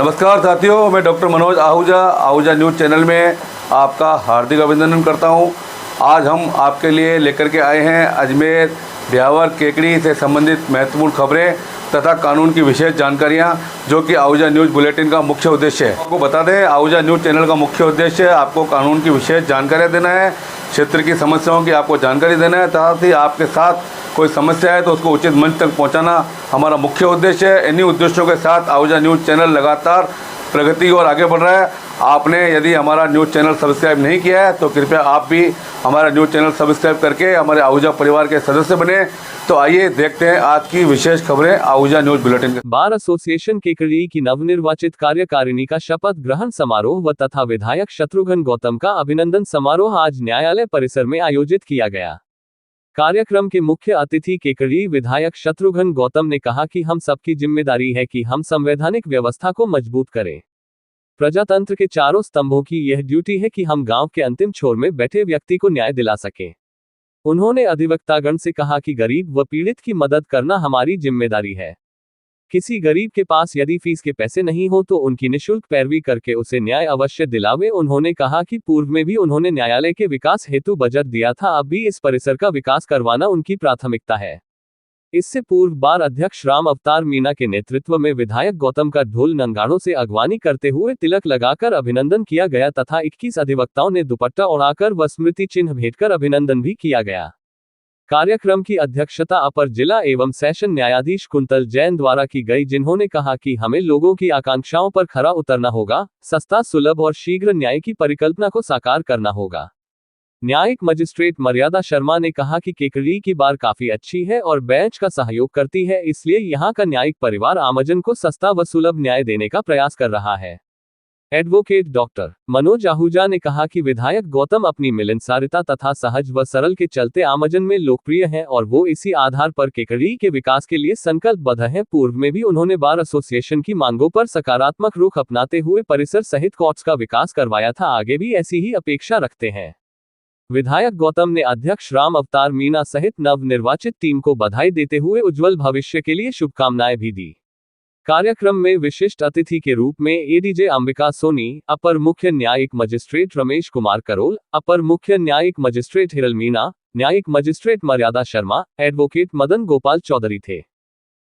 नमस्कार साथियों, मैं doctor Manoj Ahuja news channel में आपका हार्दिक अभिनंदन करता हूं। आज हम आपके लिए लेकर के आए हैं अजमेर ब्यावर केकड़ी से संबंधित महत्वपूर्ण खबरें तथा कानून की विशेष जानकारियां, जो कि आहूजा न्यूज़ बुलेटिन का मुख्य उद्देश्य है। आपको बता दें, आहूजा न्यूज़ चैनल का मुख्य उद्देश्य आपको कानून की विशेष जानकारियाँ देना है, क्षेत्र की समस्याओं की आपको जानकारी देना है, साथ ही आपके साथ कोई समस्या है तो उसको उचित मंच तक पहुंचाना हमारा मुख्य उद्देश्य है। इन्हीं उद्देश्यों के साथ आहूजा न्यूज़ चैनल लगातार प्रगति और आगे बढ़ रहा है। आपने यदि हमारा न्यूज़ चैनल सब्सक्राइब नहीं किया है तो कृपया आप भी हमारा न्यूज़ चैनल सब्सक्राइब करके हमारे आहूजा परिवार के सदस्य बने। तो आइए देखते हैं आज की विशेष खबरें Ahuja news bulletin. Bar association Kekri की नवनिर्वाचित कार्यकारिणी का शपथ ग्रहण समारोह व तथा विधायक शत्रुघ्न गौतम का अभिनंदन समारोह आज न्यायालय परिसर में आयोजित किया गया। कार्यक्रम के मुख्य अतिथि केकड़ी विधायक शत्रुघ्न गौतम ने कहा कि हम सबकी जिम्मेदारी है कि हम संवैधानिक व्यवस्था को मजबूत करें। प्रजातंत्र के चारों स्तंभों की यह ड्यूटी है कि हम गांव के अंतिम छोर में बैठे व्यक्ति को न्याय दिला सकें। उन्होंने अधिवक्तागण से कहा कि गरीब व पीड़ित की मदद करना हमारी जिम्मेदारी है। किसी गरीब के पास यदि फीस के पैसे नहीं हो तो उनकी निःशुल्क पैरवी करके उसे न्याय अवश्य दिलावे। उन्होंने कहा कि पूर्व में भी उन्होंने न्यायालय के विकास हेतु बजट दिया था, अब भी इस परिसर का विकास करवाना उनकी प्राथमिकता है। इससे पूर्व बार अध्यक्ष राम अवतार मीणा के नेतृत्व में विधायक गौतम का ढोल नंगाड़ों से अगवानी करते हुए तिलक लगाकर अभिनंदन किया गया तथा 21 अधिवक्ताओं ने दुपट्टा ओढ़ाकर व स्मृति चिन्ह भेंटकर अभिनंदन भी किया गया। कार्यक्रम की अध्यक्षता अपर जिला एवं सेशन न्यायाधीश कुंतल जैन द्वारा की गई, जिन्होंने कहा कि हमें लोगों की आकांक्षाओं पर खरा उतरना होगा, सस्ता, सुलभ और शीघ्र न्याय की परिकल्पना को साकार करना होगा। न्यायिक मजिस्ट्रेट मर्यादा शर्मा ने कहा कि केकड़ी की बार काफी अच्छी है और बेंच का सहयोग करती है, इसलिए यहाँ का न्यायिक परिवार आमजन को सस्ता व सुलभ न्याय देने का प्रयास कर रहा है। एडवोकेट डॉक्टर मनोज आहूजा ने कहा कि विधायक गौतम अपनी मिलनसारिता तथा सहज व सरल के चलते आमजन में लोकप्रिय हैं और वो इसी आधार पर केकड़ी के विकास के लिए संकल्पबद्ध हैं। पूर्व में भी उन्होंने बार एसोसिएशन की मांगों पर सकारात्मक रुख अपनाते हुए परिसर सहित कोर्ट्स का विकास करवाया था, आगे भी ऐसी ही अपेक्षा रखते हैं। विधायक गौतम ने अध्यक्ष राम अवतार मीणा सहित नवनिर्वाचित टीम को बधाई देते हुए उज्जवल भविष्य के लिए शुभकामनाएं भी दी। कार्यक्रम में विशिष्ट अतिथि के रूप में एडीजे अंबिका सोनी, अपर मुख्य न्यायिक मजिस्ट्रेट रमेश कुमार करोल, अपर मुख्य न्यायिक मजिस्ट्रेट हिरल मीणा, न्यायिक मजिस्ट्रेट मर्यादा शर्मा, एडवोकेट मदन गोपाल चौधरी थे।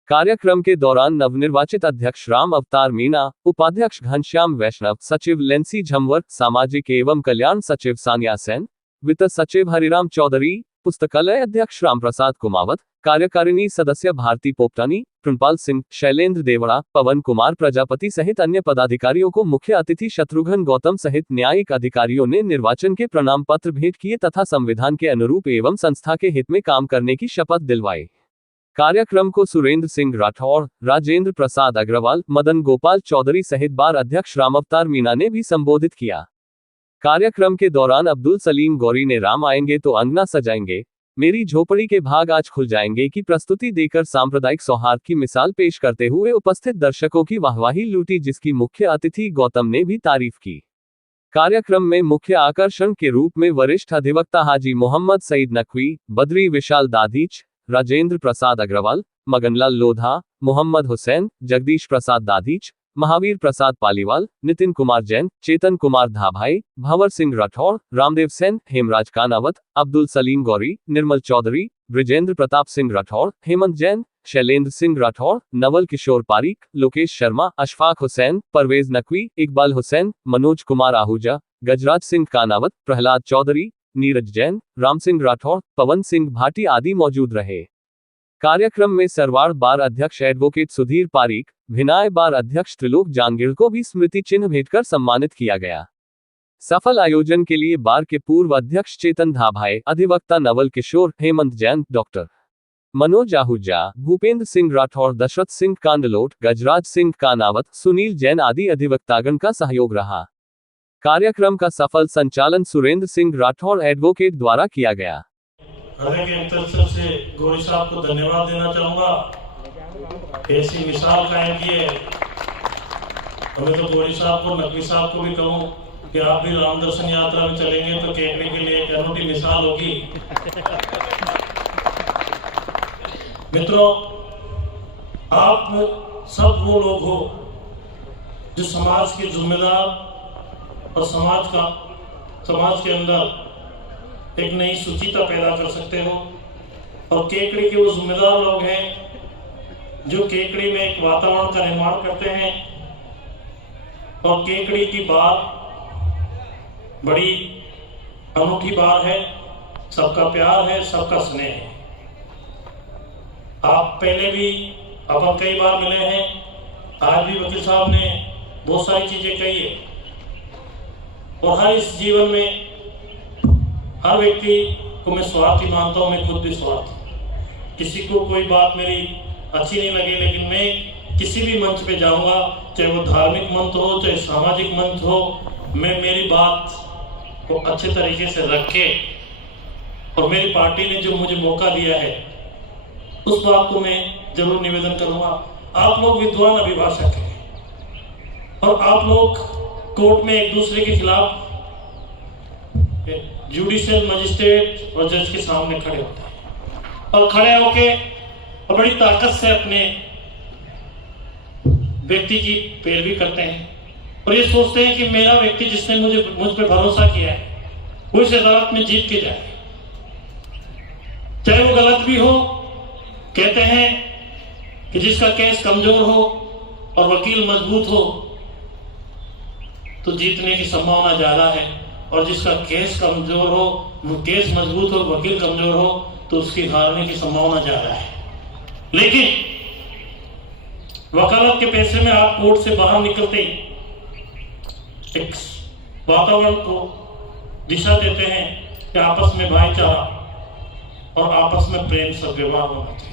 कार्यक्रम के दौरान नवनिर्वाचित अध्यक्ष राम अवतार मीणा, उपाध्यक्ष घनश्याम वैष्णव, सचिव लेंसी झमवर, सामाजिक एवं कल्याण सचिव सानिया सेन, वित्त सचिव हरिराम चौधरी, पुस्तकालय अध्यक्ष रामप्रसाद कुमावत, कार्यकारिणी सदस्य भारती पोपटानी, कृपाल सिंह, शैलेंद्र देवड़ा, पवन कुमार प्रजापति सहित अन्य पदाधिकारियों को मुख्य अतिथि शत्रुघ्न गौतम सहित न्यायिक अधिकारियों ने निर्वाचन के प्रणाम पत्र भेंट किए तथा संविधान के अनुरूप एवं संस्था के हित में काम करने की शपथ दिलवाई। कार्यक्रम को सुरेंद्र सिंह राठौड़, राजेंद्र प्रसाद अग्रवाल, मदन गोपाल चौधरी सहित बार अध्यक्ष रामअवतार मीणा ने भी संबोधित किया। कार्यक्रम के दौरान अब्दुल सलीम गौरी ने राम आएंगे तो अंगना सजाएंगे, मेरी झोपड़ी के भाग आज खुल जाएंगे की प्रस्तुति देकर सांप्रदायिक सौहार्द की मिसाल पेश करते हुए उपस्थित दर्शकों की वाहवाही लूटी, जिसकी मुख्य अतिथि गौतम ने भी तारीफ की। कार्यक्रम में मुख्य आकर्षण के रूप में वरिष्ठ अधिवक्ता हाजी मोहम्मद सईद नकवी, बद्री विशाल दाधीच, राजेंद्र प्रसाद अग्रवाल, मगनलाल लोधा, मोहम्मद हुसैन, जगदीश प्रसाद दाधीच, महावीर प्रसाद पालीवाल, नितिन कुमार जैन, चेतन कुमार धाभाई, भंवर सिंह राठौड़, रामदेव सेन, हेमराज कानावत, अब्दुल सलीम गौरी, निर्मल चौधरी, ब्रिजेंद्र प्रताप सिंह राठौड़, हेमंत जैन, शैलेंद्र सिंह राठौड़, नवल किशोर पारीक, लोकेश शर्मा, अशफाक हुसैन, परवेज नकवी, इकबाल हुसैन, मनोज कुमार आहूजा, गजराज सिंह कानावत, प्रहलाद चौधरी, नीरज जैन, राम सिंह राठौड़, पवन सिंह भाटी आदि मौजूद रहे। कार्यक्रम में सरवाड़ बार अध्यक्ष एडवोकेट सुधीर पारीक, भिनाय बार अध्यक्ष त्रिलोक जांगिड़ को भी स्मृति चिन्ह भेंटकर सम्मानित किया गया। सफल आयोजन के लिए बार के पूर्व अध्यक्ष चेतन धाभाई, अधिवक्ता नवल किशोर, हेमंत जैन, डॉक्टर मनोज आहूजा, भूपेंद्र सिंह राठौड़, दशरथ सिंह कांडलोट, गजराज सिंह कानावत, सुनील जैन आदि अधिवक्तागण का सहयोग रहा। कार्यक्रम का सफल संचालन सुरेंद्र सिंह राठौड़ एडवोकेट द्वारा किया गया। हृदय के अंतर से गौरी साहब को धन्यवाद देना चाहूंगा, ऐसी मिसाल कायम की है। मैं तो गौरी साहब को, नकवी साहब को भी कहूं कि आप भी राम दर्शन यात्रा में चलेंगे तो केकड़ी के लिए एक अनूठी मिसाल होगी। मित्रों, आप सब वो लोग हो जो समाज के जिम्मेदार और समाज के अंदर एक नई सुचिता पैदा कर सकते हो। और केकड़ी के वो जिम्मेदार लोग हैं जो केकड़ी में एक वातावरण का निर्माण करते हैं। और केकड़ी की बात बड़ी अनूठी बात है, सबका प्यार है, सबका स्नेह है। आप पहले भी अपन कई बार मिले हैं, आज भी वकील साहब ने बहुत सारी चीजें कही है। और हर इस जीवन में हर व्यक्ति को मैं स्वार्थी मानता हूं, मैं खुद भी स्वार्थी। किसी को कोई बात मेरी अच्छी नहीं लगी, लेकिन मैं किसी भी मंच पे जाऊंगा, चाहे वो धार्मिक मंच हो, चाहे सामाजिक मंच हो, मैं मेरी बात को अच्छे तरीके से रखे और मेरी पार्टी ने जो मुझे मौका दिया है उस बात को मैं जरूर निवेदन करूंगा। आप लोग विद्वान अभिभाषक हैं और आप लोग कोर्ट में एक दूसरे के खिलाफ जुडिशियल मजिस्ट्रेट और जज के सामने खड़े होते हैं और खड़े होके और बड़ी ताकत से अपने व्यक्ति की पैरवी करते हैं और ये सोचते हैं कि मेरा व्यक्ति जिसने मुझ पे भरोसा किया है वो इस अदालत में जीत के जाए, चाहे वो गलत भी हो। कहते हैं कि जिसका केस कमजोर हो और वकील मजबूत हो तो जीतने की संभावना ज्यादा है, और जिसका केस कमजोर हो, वो केस मजबूत हो, वकील कमजोर हो तो उसकी हारने की संभावना ज्यादा है। लेकिन वकालत के पैसे में आप कोर्ट से बाहर निकलते ही एक वातावरण को दिशा देते हैं कि आपस में भाईचारा और आपस में प्रेम सद्व्यवहार होना चाहिए।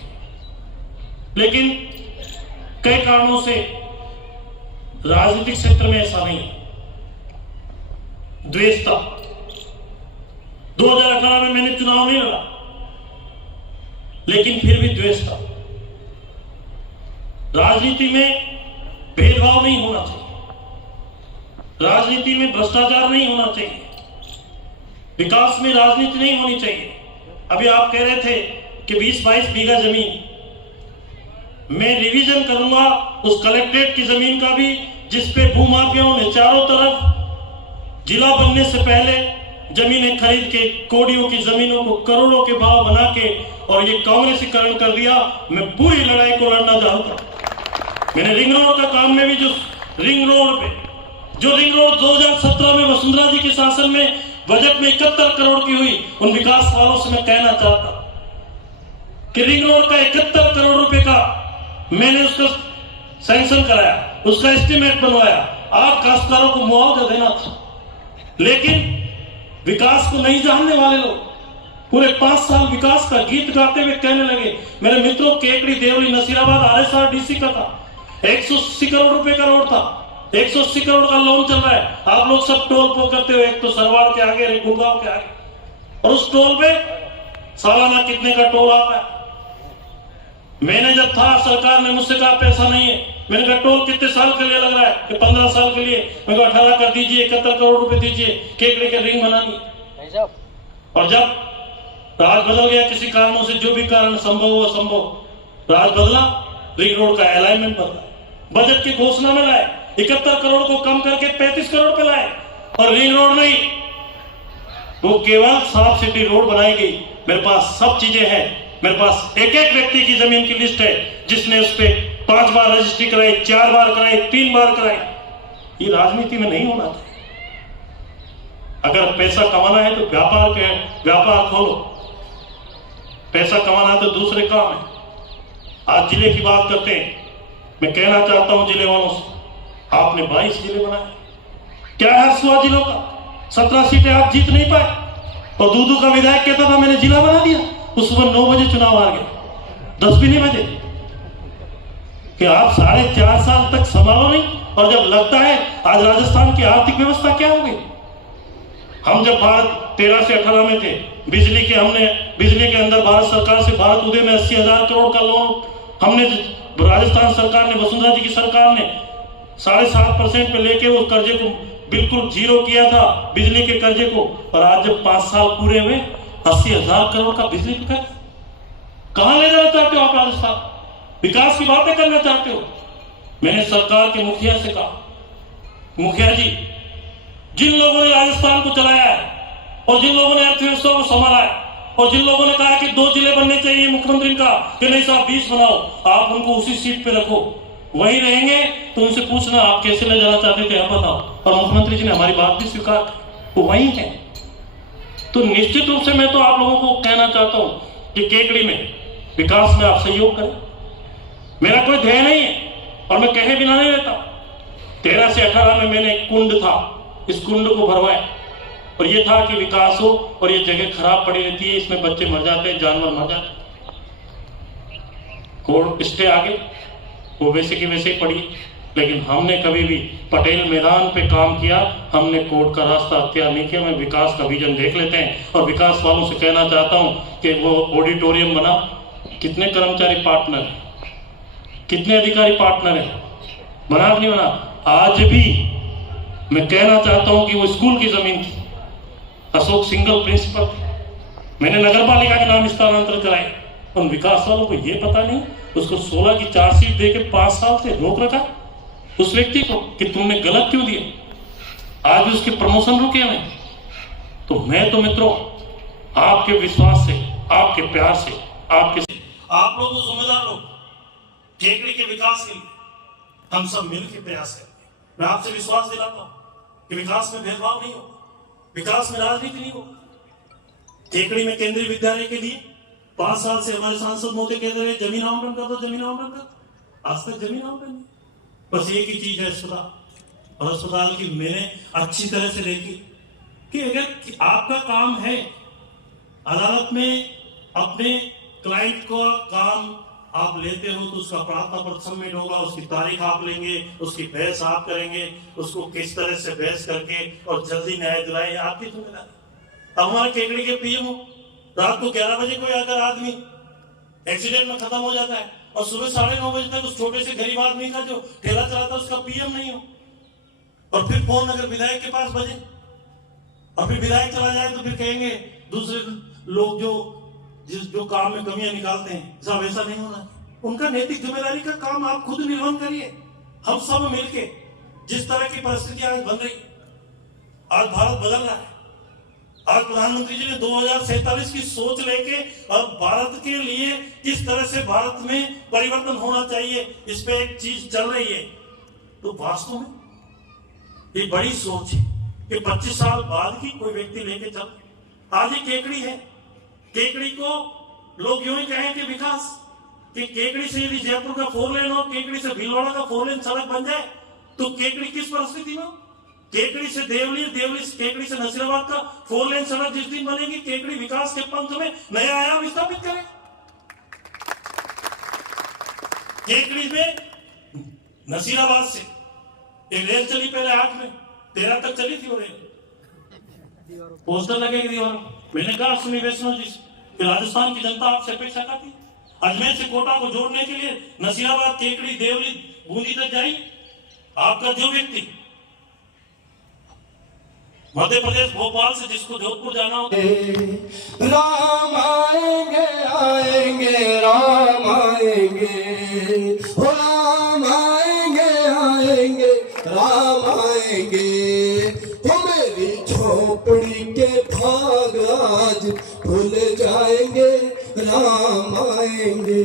लेकिन कई कारणों से राजनीतिक क्षेत्र में ऐसा नहीं है। द्वेष था। 2018 में मैंने चुनाव नहीं लड़ा, लेकिन फिर भी द्वेष था। राजनीति में भेदभाव नहीं होना चाहिए, राजनीति में भ्रष्टाचार नहीं होना चाहिए, विकास में राजनीति नहीं होनी चाहिए। अभी आप कह रहे थे कि 20-22 बीघा जमीन मैं रिवीजन करूंगा उस कलेक्ट्रेट की जमीन का भी, जिसपे भूमाफियाओं ने चारों तरफ जिला बनने से पहले जमीनें खरीद के कोडियों की जमीनों को करोड़ों के भाव बना के और ये कांग्रेसीकरण कर दिया। मैं पूरी लड़ाई को लड़ना चाहता। मैंने रिंग रोड का काम में भी जो रिंग रोड 2017 में वसुंधरा जी के शासन में बजट में 71 करोड़ की हुई, उन विकास वालों से मैं कहना चाहता कि रिंग रोड का 71 करोड़ रुपए का मैंने उसका सैंक्शन कराया, उसका एस्टीमेट बनवाया। आप काश्तकारों को मुआवजा देना था, लेकिन विकास को नहीं जानने वाले लोग पूरे 5 साल विकास का गीत गाते हुए कहने लगे। मेरे मित्रों, केकड़ी, देवली, नसीराबाद RSRDC का था, 180 करोड़ रुपए का रोड था, 180 करोड़ का लोन चल रहा है। आप लोग सब टोल पो करते हो, एक तो सरवाड़ के आगे, एक गुड़गांव के आगे, और उस टोल पे सालाना कितने का टोल आता है। मैंने जब था, सरकार ने मुझसे कहा पैसा नहीं है। मैंने कहा टोल कितने साल के लिए लग रहा है कि 15 साल के लिए। मैं कहा 18 कर दीजिए, 71 करोड़ रुपए दीजिए, केकड़े के रिंग बनानी। और जब राज बदल गया किसी कारणों से, जो भी कारण संभव हो असंभव, राज बदला, रिंग रोड का अलाइनमेंट बदला, बजट की घोषणा में लाए, 71 करोड़ को कम करके 35 करोड़ पे लाए। और रिंग रोड नहीं, वो केवल साफ सिटी रोड बनाई गई। मेरे पास सब चीजें हैं, मेरे पास एक एक व्यक्ति की जमीन की लिस्ट है जिसने उस पर 5 बार रजिस्ट्री कराई, 4 बार कराई, 3 बार कराई। ये राजनीति में नहीं होना चाहिए। अगर पैसा कमाना है तो व्यापार खोलो, पैसा कमाना है तो दूसरे काम है। आज जिले की बात करते हैं। मैं कहना चाहता हूं जिले वालों से, आपने 22 जिले बनाए, क्या है 100 जिलों का? 17 सीटें आप जीत नहीं पाए। और दूधू का विधायक कहता था मैंने जिला बना दिया, उस सुबह 9 बजे चुनाव आ गए, 10 भी नहीं बजे। कि आप 4.5 साल तक संभालो नहीं, और जब लगता है, आज राजस्थान की आर्थिक व्यवस्था क्या हो गई। हम जब भारत 13 से 18 में थे, बिजली के अंदर भारत सरकार से भारत उदय में 80,000 करोड़ का लोन हमने, राजस्थान सरकार ने, वसुंधरा जी की सरकार ने 7.5% पे लेके उस कर्जे को बिल्कुल जीरो किया था, बिजली के कर्जे को। और आज जब 5 साल पूरे हुए, 80,000 करोड़ का बिजली का कर्ज। कहां ले जाना चाहते हो आप राजस्थान? विकास की बातें करना चाहते हो? मैंने सरकार के मुखिया से कहा, मुखिया जी, जिन लोगों ने राजस्थान को चलाया है और जिन लोगों ने अर्थव्यवस्था को संभाला है और जिन लोगों ने कहा कि 2 जिले बनने चाहिए मुख्यमंत्री का, कि नहीं साहब 20 बनाओ, आप उनको उसी सीट पे रखो, वही रहेंगे। तो उनसे पूछना आप कैसे ले जाना चाहते थे, आप बताओ। और मुख्यमंत्री जी ने हमारी बात भी स्वीकार, वो वही है। तो निश्चित रूप से मैं तो आप लोगों को कहना चाहता हूं कि केकड़ी में विकास में आप सहयोग करें। मेरा कोई ध्येय नहीं है और मैं कहे बिना नहीं रहता। 13 से 18 में मैंने एक कुंड था, इस कुंड को भरवाया और ये था कि विकास हो। और ये जगह खराब पड़ी रहती है, इसमें बच्चे मर जाते हैं, जानवर मर जाते हैं। कोर्ट स्टे आगे, वो वैसे की वैसे ही पड़ी। लेकिन हमने कभी भी पटेल मैदान पे काम किया, हमने कोर्ट का रास्ता अख्तियार नहीं किया। मैं विकास का विजन देख लेते हैं और विकास वालों से कहना चाहता हूं कि वो ऑडिटोरियम बना, कितने कर्मचारी पार्टनर है, कितने अधिकारी पार्टनर है, बना नहीं बना। आज भी मैं कहना चाहता हूं कि वो स्कूल की जमीन थी, अशोक सिंगल प्रिंसिपल, मैंने नगर पालिका के नाम स्थानांतरण कराए। उन विकास वालों को ये पता नहीं, उसको 16 की चार्जशीट देकर 5 साल से रोक रखा उस व्यक्ति को कि तुमने गलत क्यों दिया। आज उसके प्रमोशन रुके हुए। तो मैं तो मित्रों आपके विश्वास से, आपके प्यार से, आप लोग जिम्मेदार लोग केकड़ी के विकास के लिए हम सब मिलकर प्रयास करेंगे। मैं आपसे विश्वास दिलाता हूं कि विकास में भेदभाव नहीं होगा, विकास में राजनीति नहीं होगा। केकड़ी में केंद्रीय विद्यालय के लिए 5 साल से हमारे सांसद मोदी कहते रहे जमीन आवंटन कर दो, जमीन आवंटन कर। आज तक जमीन आवंटन नहीं। बस एक ही चीज है अस्पताल, और अस्पताल की मैंने अच्छी तरह से देखी कि अगर आपका काम है अदालत में अपने क्लाइंट का काम आप लेते हो तो उसका प्रार्थना पत्र सबमिट होगा, उसकी तारीख आप लेंगे, उसकी बहस आप करेंगे, उसको किस तरह से बहस करके और जल्दी न्याय दिलाए, आपकी जिम्मेदारी। अब हमारे केकड़ी के पीएम हो, रात को 11 बजे कोई अगर आदमी एक्सीडेंट में खत्म हो जाता है और सुबह 9:30 बजे तक उस छोटे से गरीब आदमी का जो ठेला चलाता है उसका पीएम नहीं हो, और फिर फोन अगर विधायक के पास बजे और फिर विधायक चला जाए तो फिर कहेंगे दूसरे लोग जो काम में कमियां निकालते हैं, सब ऐसा नहीं होना। उनका नैतिक जिम्मेदारी का काम आप खुद निर्वहन करिए। हम सब मिलके जिस तरह की परिस्थितियां आज बन रही, आज भारत बदल रहा है। आज प्रधानमंत्री जी ने 2047 की सोच लेके और भारत के लिए किस तरह से भारत में परिवर्तन होना चाहिए, इस पे एक चीज चल रही है। तो वास्तव में ये बड़ी सोच है कि 25 साल बाद की कोई व्यक्ति लेके चल। आज ये केकड़ी है, केकड़ी को लोग यूं ही कहें कि विकास, कि केकड़ी से यदि जयपुर का 4 लेन और केकड़ी से भीलवाड़ा का 4 लेन सड़क बन जाए तो केकड़ी किस परिस्थिति में, केकड़ी से देवली, केकड़ी से नसीराबाद का 4 लेन सड़क जिस दिन बनेगी, केकड़ी विकास के पंथ में नया आयाम स्थापित करे। केकड़ी में नसीराबाद से एक रेल चली पहले 8 में, 13 तक चली थी वो रेल, पोस्टर लगेगी दीवारों। मैंने कहा सुनी वैष्णव जी कि राजस्थान की जनता आपसे अपेक्षा करती, अजमेर से कोटा को जोड़ने के लिए नसीराबाद, केकड़ी, देवली, बूंदी तक जाई। आपका जो व्यक्ति मध्य प्रदेश भोपाल से जिसको जोधपुर जाना हो, राम आएंगे आएंगे राम आएंगे, हो राम आएंगे आएंगे राम आएंगे, हो मेरी झोपड़ी के भाग आज खुल जाएंगे राम आएंगे।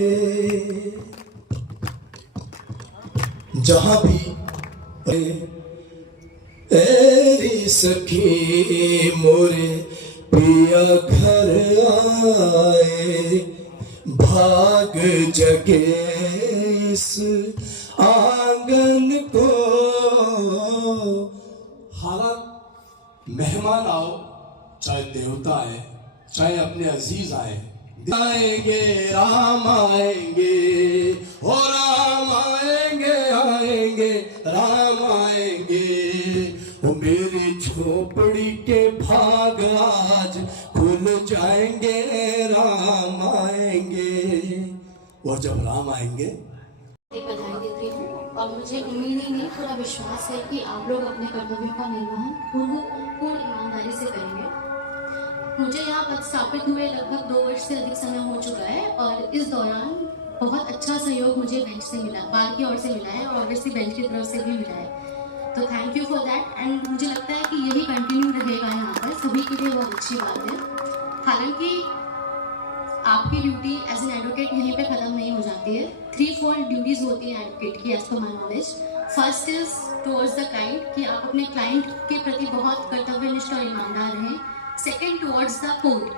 जहां भी तेरी सखी मोरे पिया घर आए, भाग जगे इस आंगन को। हालांकि मेहमान आओ, चाहे देवता आए, चाहे अपने अजीज आए, आएंगे राम आएंगे, हो राम आएंगे आएंगे राम आएंगे, वो मेरी झोपड़ी के भाग आज खुल जाएंगे राम आएंगे। और जब राम आएंगे बधाई देती हूँ और मुझे उम्मीद ही नहीं, पूरा विश्वास है कि आप लोग अपने कर्तव्यों का निर्वहन पूर्ण ईमानदारी से करेंगे। मुझे यहाँ पद स्थापित हुए लगभग 2 वर्ष से अधिक समय हो चुका है और इस दौरान बहुत अच्छा सहयोग मुझे बेंच से मिला, बार की ओर से मिला है और ऑब्वियसली बेंच की तरफ से भी मिला है। तो thank you for that. And मुझे लगता है कि यही कंटिन्यू रहेगा यहाँ पर, सभी के लिए बहुत अच्छी बात है। हालांकि आपकी ड्यूटी एज एन एडवोकेट यहीं पे ख़त्म नहीं हो जाती है। 3-4 ड्यूटीज़ होती हैं एडवोकेट की, as per my knowledge. First is towards the client, कि आप अपने क्लाइंट के प्रति बहुत कर्तव्यनिष्ठ और ईमानदार रहें। सेकेंड, टुवर्ड्स द कोर्ट,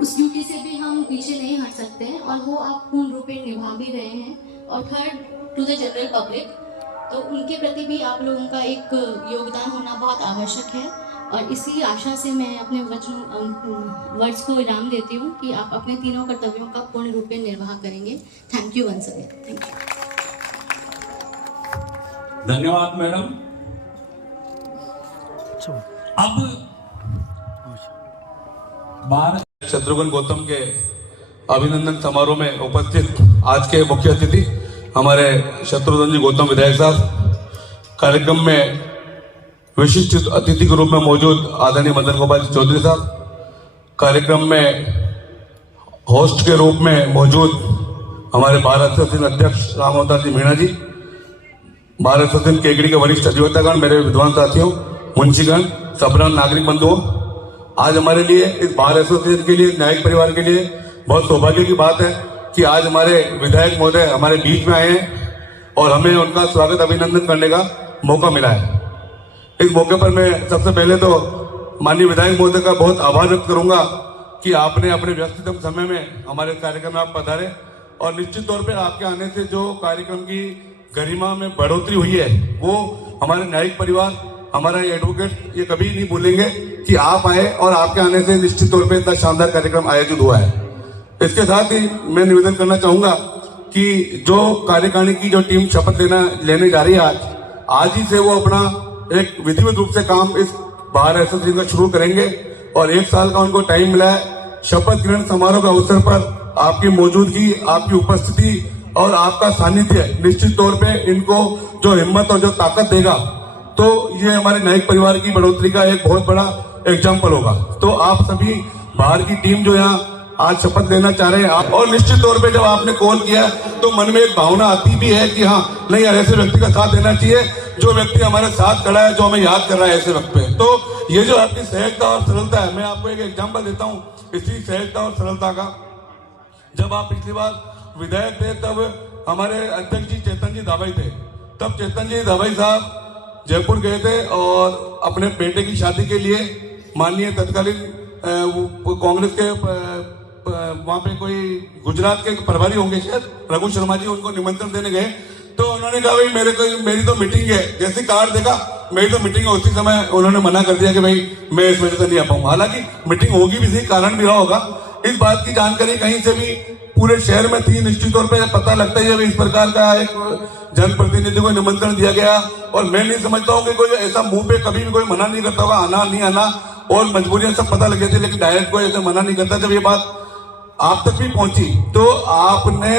उस ड्यूटी से भी हम पीछे नहीं हट सकते हैं और वो आप पूर्ण रूप में निभा भी रहे हैं। और third, to the general public, तो उनके प्रति भी आप लोगों का एक योगदान होना बहुत आवश्यक है। और इसी आशा से मैं अपने वर्ड्स को विराम देती हूँ कि आप अपने तीनों कर्तव्यों का पूर्ण रूप में निर्वाह करेंगे। Thank you once again. Thank you. धन्यवाद मैडम। अब भारत शत्रुघ्न गौतम के अभिनंदन समारोह में उपस्थित आज के मुख्य अतिथि हमारे शत्रुघ्न जी गौतम विधायक साहब, कार्यक्रम में विशिष्ट अतिथि के रूप में मौजूद आदरणीय मदन गोपाल चौधरी साहब, कार्यक्रम में होस्ट के रूप में मौजूद हमारे बार एसोसिएशन अध्यक्ष राम अवतार जी मीणा जी, बार एसोसिएशन केकड़ी के वरिष्ठ अधिवक्तागण, मेरे विद्वान साथियों, मुंशीगण, सबरान नागरिक बंधुओं, आज हमारे लिए इस बार एसोसिएशन के लिए, न्यायिक परिवार के लिए बहुत सौभाग्य की बात है कि आज हमारे विधायक महोदय हमारे बीच में आए हैं और हमें उनका स्वागत अभिनंदन करने का मौका मिला है। इस मौके पर मैं सबसे पहले तो माननीय विधायक महोदय का बहुत आभार व्यक्त करूंगा कि आपने अपने व्यस्ततम समय में हमारे कार्यक्रम में आप पधारे और निश्चित तौर पे आपके आने से जो कार्यक्रम की गरिमा में बढ़ोतरी हुई है वो हमारे न्यायिक परिवार, हमारा एडवोकेट ये कभी नहीं भूलेंगे कि आप आए और आपके आने से निश्चित तौर पे इतना शानदार कार्यक्रम आयोजित हुआ है। इसके साथ ही मैं निवेदन करना चाहूंगा कि जो कार्यकारिणी की जो टीम शपथ लेने जा रही है आज ही से वो अपना एक विधिवत रूप से काम इस बार एसोसिएशन का शुरू करेंगे और 1 साल का उनको टाइम मिला है। शपथ ग्रहण समारोह के अवसर पर आपकी मौजूदगी, आपकी उपस्थिति और आपका सानिध्य निश्चित तौर पे इनको जो हिम्मत और जो ताकत देगा, तो ये हमारे न्यायिक परिवार की बढ़ोतरी का एक बहुत बड़ा एग्जाम्पल होगा। तो आप सभी बाहर की टीम जो यहाँ आज शपथ लेना चाह रहे हैं आप, और निश्चित तौर पे जब आपने कॉल किया तो मन में एक भावना आती भी है कि हाँ नहीं यार, ऐसे व्यक्ति का साथ देना चाहिए जो व्यक्ति हमारे साथ खड़ा है, जो हमें याद कर रहा है ऐसे वक्त पे। तो ये जो आपकी सहजता और सरलता है, मैं आपको एक एग्जाम्पल देता हूँ इसी सहजता और सरलता का। जब आप पिछली बार विधायक थे तब हमारे अध्यक्ष जी चेतन जी दाभाई थे, तब चेतन जी दाभाई साहब जयपुर गए थे और अपने बेटे की शादी के लिए माननीय तत्कालीन कांग्रेस के वहां पे कोई गुजरात के प्रभारी होंगे शायद, रघु शर्मा जी, उनको निमंत्रण देने गए तो उन्होंने कहा भाई मेरी तो मीटिंग है। जैसे कार्ड देखा मेरी तो मीटिंग है, उसी समय उन्होंने मना कर दिया कि भाई मैं इस वजह से नहीं आ पाऊंगा। हालांकि मीटिंग होगी भी, सही कारण भी रहा होगा। इस बात की जानकारी कहीं से भी पूरे शहर में थी, निश्चित तौर पर पता लगता है इस प्रकार का एक जनप्रतिनिधि को निमंत्रण दिया गया। और मैं नहीं समझता हूँ कि कोई ऐसा मुंह पे कभी भी कोई मना नहीं करता होगा, आना नहीं आना, और मजबूरियां सब पता लग गई थी, लेकिन डायरेक्ट कोई ऐसे मना नहीं करता। जब ये बात आप तक भी पहुंची तो आपने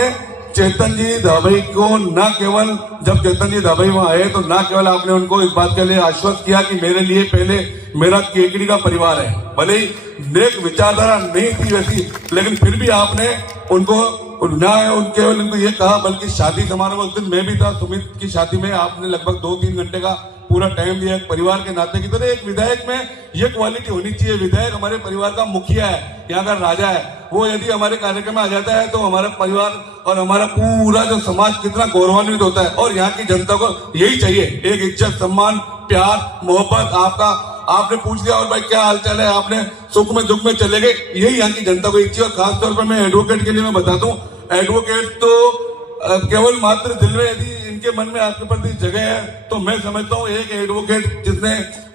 चेतन जी दाभाई को न केवल, जब चेतन जी दाभाई वहां आए तो न केवल आपने उनको इस बात के लिए आश्वस्त किया कि मेरे लिए पहले मेरा केकड़ी का परिवार है, भले ही नेक विचारधारा नहीं थी वैसी, लेकिन फिर भी आपने उनको न केवल उनको ये कहा बल्कि शादी समारोह उस दिन मैं भी था, सुमित की शादी में आपने लगभग 2-3 घंटे का पूरा टाइम दिया। एक परिवार के नाते की तरह एक विधायक में ये क्वालिटी होनी चाहिए। विधायक हमारे परिवार का मुखिया है, यहाँ का राजा है, वो यदि हमारे कार्यक्रम में आ जाता है तो हमारा परिवार और हमारा पूरा जो समाज कितना गौरवान्वित होता है। और यहाँ की जनता को यही चाहिए, एक इज्जत, सम्मान, प्यार, मोहब्बत। आपने पूछ लिया और भाई क्या हालचाल है, आपने सुख में दुख में चले गए, यही यहाँ की जनता को चाहिए। और खासतौर पर मैं एडवोकेट के लिए मैं बता दूं, एडवोकेट तो केवल मात्र दिल में यदि इनके मन में आपके प्रति जगह है तो मैं समझता हूँ एक एडवोकेट जिसने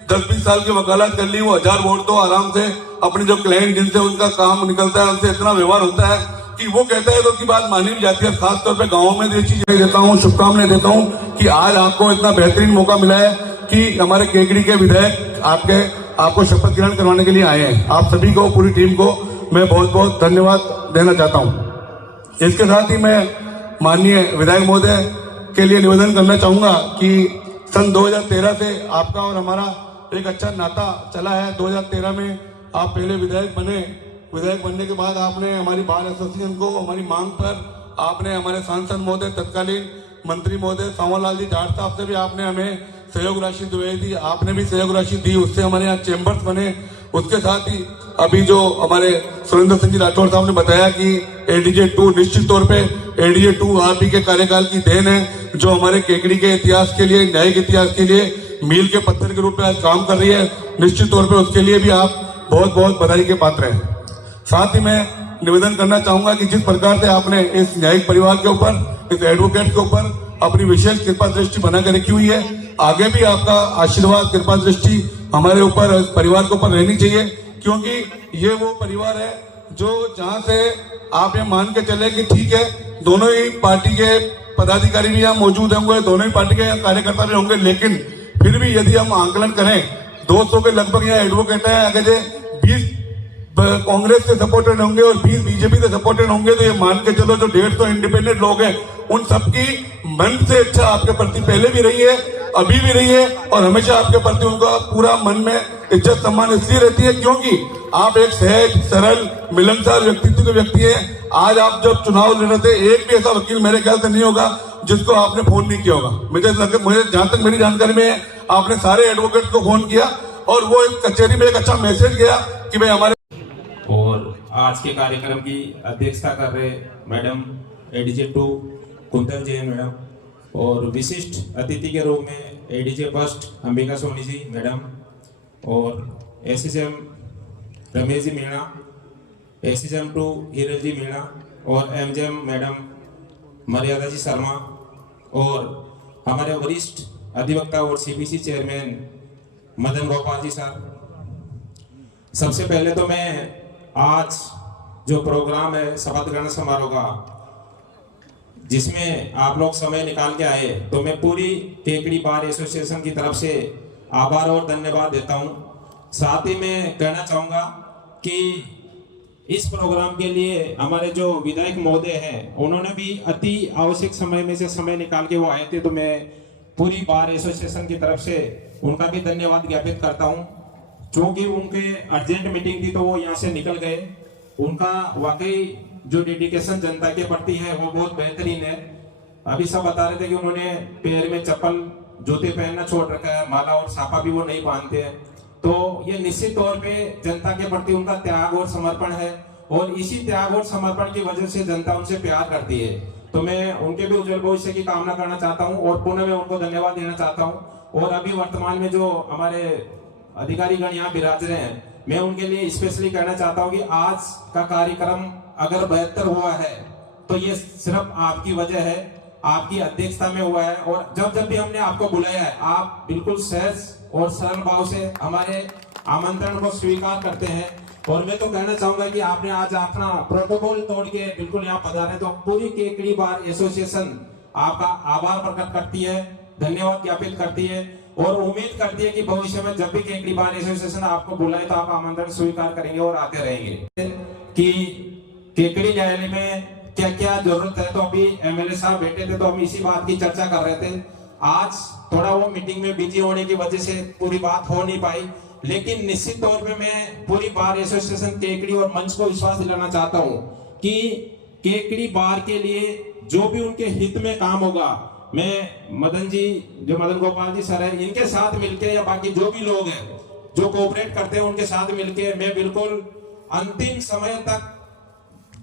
10-20 साल की वकालत कर ली, वो 1000 वोट तो आराम से अपने जो क्लाइंट जिनसे उनका काम निकलता है उनसे इतना व्यवहार होता है कि वो कहता है तो उसकी बात मानी भी जाती है। खासतौर पे गाँव में ये चीज देता हूँ, शुभकामनाएं देता हूँ कि आज आपको इतना बेहतरीन मौका मिला है कि हमारे केकड़ी के विधायक आपको शपथ ग्रहण करवाने के लिए आए हैं। आप सभी को, पूरी टीम को मैं बहुत बहुत धन्यवाद देना चाहता हूँ। इसके साथ ही मैं माननीय विधायक महोदय के लिए निवेदन करना चाहूंगा कि सन 2013 से आपका और हमारा एक अच्छा नाता चला है। 2013 में आप पहले विधायक बने, विधायक बनने के बाद आपने हमारी बार एसोसिएशन को हमारी मांग पर आपने हमारे सांसद महोदय, तत्कालीन मंत्री महोदय सांवरलाल जी जाट साहब से भी आपने हमें सहयोग राशि जो थी, आपने भी सहयोग राशि दी, उससे हमारे यहाँ चैम्बर्स बने। उसके साथ ही अभी जो हमारे सुरेंद्र सिंह जी राठौर साहब ने बताया कि एडीजे 2 निश्चित तौर पे एडीजे 2 आप ही के कार्यकाल की देन है, जो हमारे केकड़ी के इतिहास के लिए, न्यायिक इतिहास के लिए मील के पत्थर के रूप में आज काम कर रही है। निश्चित तौर पे उसके लिए भी आप बहुत बहुत बधाई के पात्र हैं। साथ ही मैं निवेदन करना चाहूंगा कि जिस प्रकार से आपने इस न्यायिक परिवार के ऊपर, इस एडवोकेट के ऊपर अपनी विशेष कृपा दृष्टि बना के रखी हुई है, आगे भी आपका आशीर्वाद, कृपा दृष्टि हमारे ऊपर, परिवार के ऊपर रहनी चाहिए, क्योंकि ये वो परिवार है जो जहां से आप ये मान के चले कि ठीक है, दोनों ही पार्टी के पदाधिकारी भी यहाँ मौजूद होंगे, दोनों ही पार्टी के कार्यकर्ता भी होंगे, लेकिन फिर भी यदि हम आंकलन करें 200 के लगभग यहाँ एडवोकेट है, अगर 20 कांग्रेस के सपोर्टेड होंगे और 20 बीजेपी के सपोर्टेड होंगे, तो ये मान के चलो जो 150 इंडिपेंडेंट लोग हैं, उन सबकी मन से इच्छा आपके प्रति पहले भी रही है, अभी भी रही है, और हमेशा आपके प्रति उनका पूरा मन में इज्जत सम्मान इसलिए रहती है क्योंकि आप एक सहज, सरल, मिलनसार व्यक्तित्व के व्यक्ति हैं। आज आप जब चुनाव लड़ रहे थे, एक भी ऐसा वकील मेरे ख्याल से नहीं होगा जिसको आपने फोन नहीं किया होगा। मुझे जहां तक मेरी जानकारी में है, आपने सारे एडवोकेट को फोन किया और वो इस कचहरी में एक अच्छा मैसेज गया कि भाई हमारे। और आज के कार्यक्रम की अध्यक्षता कर रहे madam ADJ 2 quintal Jain madam, और विशिष्ट अतिथि के रूप में एडीजे 1 अंबिका सोनी जी मैडम, और एसएसएम रमेश जी मीणा, एसएसएम 2 हिरल जी मीणा, और एमजेएम मैडम मर्यादा जी शर्मा, और हमारे वरिष्ठ अधिवक्ता और सीबीसी चेयरमैन मदन गोपाल जी साहब। सबसे पहले तो मैं आज जो प्रोग्राम है शपथ ग्रहण समारोह का, जिसमें आप लोग समय निकाल के आए, तो मैं पूरी केकड़ी बार एसोसिएशन की तरफ से आभार और धन्यवाद देता हूं। साथ ही मैं कहना चाहूँगा कि इस प्रोग्राम के लिए हमारे जो विधायक महोदय हैं, उन्होंने भी अति आवश्यक समय में से समय निकाल के वो आए थे, तो मैं पूरी बार एसोसिएशन की तरफ से उनका भी धन्यवाद ज्ञापित करता हूँ। क्योंकि उनके अर्जेंट मीटिंग थी तो वो यहाँ से निकल गए। उनका वाकई जो डेडिकेशन जनता के प्रति है वो बहुत बेहतरीन है। अभी सब बता रहे थे कि उन्होंने पैर में चप्पल, जूते पहनना छोड़ रखा है, माला और साफा भी वो नहीं बांधते हैं। तो ये निश्चित तौर पे जनता के प्रति उनका त्याग और समर्पण है, और इसी त्याग और समर्पण की वजह से जनता उनसे प्यार करती है। तो मैं उनके भी उज्जवल भविष्य की कामना करना चाहता हूँ और पुनः मैं उनको धन्यवाद देना चाहता हूँ। और अभी वर्तमान में जो हमारे अधिकारीगण यहाँ विराज रहे हैं, मैं उनके लिए स्पेशली कहना चाहता हूँ कि आज का कार्यक्रम अगर बेहतर हुआ है तो ये सिर्फ आपकी वजह है, आपकी अध्यक्षता में हुआ है। और जब भी हमने आपको बुलाया है, आप बिल्कुल सहज और सरल भाव से हमारे आमंत्रण को स्वीकार करते हैं। और मैं तो कहना चाहूंगा कि आपने आज अपना प्रोटोकॉल तोड़ के बिल्कुल यहाँ पधारे, तो पूरी केकड़ी बार एसोसिएशन आपका आभार प्रकट करती है, धन्यवाद ज्ञापित करती है, और उम्मीद करती है कि भविष्य में जब भी केकड़ी बार एसोसिएशन आपको बुलाए तो आप आमंत्रण स्वीकार करेंगे और आते रहेंगे। कि केकड़ी न्यायालय में क्या क्या जरूरत है, तो अभी एमएलए साहब बैठे थे तो हम इसी बात की चर्चा कर रहे थे। आज थोड़ा वो मीटिंग में बिजी होने की वजह से पूरी बात हो नहीं पाई, लेकिन निश्चित तौर पे मैं पूरी बार एसोसिएशन केकड़ी और मंच को विश्वास दिलाना चाहता हूँ कि केकड़ी बार के लिए जो भी उनके हित में काम होगा, मैं मदन जी, जो मदन गोपाल जी सर है, इनके साथ मिलके या बाकी जो भी लोग हैं जो कोऑपरेट करते हैं उनके साथ मिलके मैं बिल्कुल अंतिम समय तक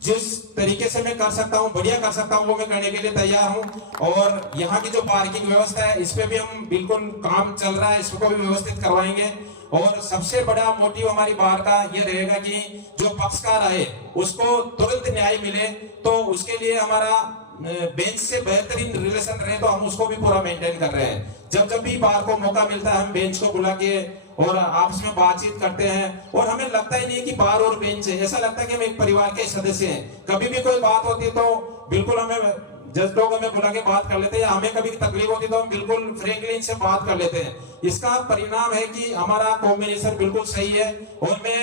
जिस तरीके से मैं कर सकता हूं, बढ़िया कर सकता हूं, वो मैं करने के लिए तैयार हूं। और यहाँ की जो पार्किंग व्यवस्था है, इस पे भी हम बिल्कुल काम चल रहा है, इसको भी व्यवस्थित करवाएंगे। और सबसे बड़ा मोटिव हमारी बार का ये रहेगा कि जो पक्षकार आए उसको तुरंत न्याय मिले, तो उसके लिए हमारा बेंच से बेहतरीन रिलेशन रहे, तो हम उसको भी पूरा मेंटेन कर रहे हैं। जब भी बार को मौका मिलता है, हम बेंच को बुला के और आपस में बातचीत करते हैं, और हमें लगता ही नहीं है कि बार और बेंच है, ऐसा लगता है कि हम एक परिवार के सदस्य हैं। कभी भी कोई बात होती है तो बिल्कुल हमें जज लोग हमें बुला के बात कर लेते हैं, या हमें कभी तकलीफ होती तो हम बिल्कुल फ्रेंकली इनसे बात कर लेते हैं। इसका परिणाम है कि हमारा कॉम्बिनेशन बिल्कुल सही है। और मैं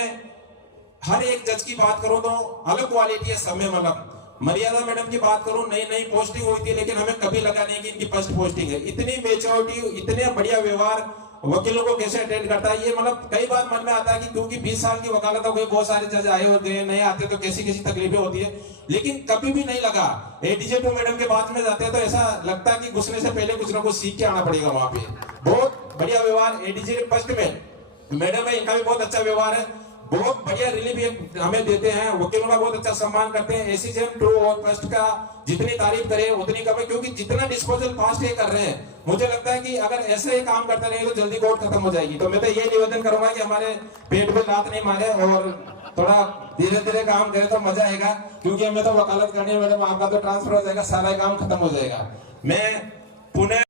हर एक जज की बात करूं तो अलग क्वालिटी है सब में। मतलब मर्यादा मैडम की बात करूं, नई पोस्टिंग हुई थी, लेकिन हमें कभी लगा नहीं कि इनकी फर्स्ट पोस्टिंग है। इतनी मेच्योरिटी, इतने बढ़िया व्यवहार वकीलों को कैसे अटेंड करता है, ये मतलब कई बार मन में आता है कि क्योंकि 20 साल की वकालत हो गई, बहुत सारे जज आए होते हैं, नहीं आते तो कैसी कैसी तकलीफें होती है, लेकिन कभी भी नहीं लगा एडीजे 2 मैडम के बाद में जाते हैं तो ऐसा लगता है कि घुसने से पहले कुछ ना कुछ सीख के आना पड़ेगा वहां पे। बहुत बढ़िया व्यवहार एडीजे फर्स्ट में मैडम है, इनका भी बहुत अच्छा व्यवहार है, बहुत बढ़िया रिलीफ हमें देते हैं, वकीलों का बहुत अच्छा सम्मान करते हैं। एसीजेएम ट्रू और फर्स्ट का जितनी तारीफ करें उतनी कम है, क्योंकि जितना डिस्पोजल फास्ट ये कर रहे हैं, मुझे लगता है कि अगर ऐसे ही काम करते रहे तो जल्दी कोर्ट खत्म हो जाएगी। तो मैं तो ये निवेदन करूंगा कि हमारे पेट पे लात नहीं मारे और थोड़ा धीरे धीरे काम करें तो मजा आएगा, क्योंकि हमें तो वकालत करनी है मैडम, आपका तो ट्रांसफर हो जाएगा, सारा काम खत्म हो जाएगा। मैं पुणे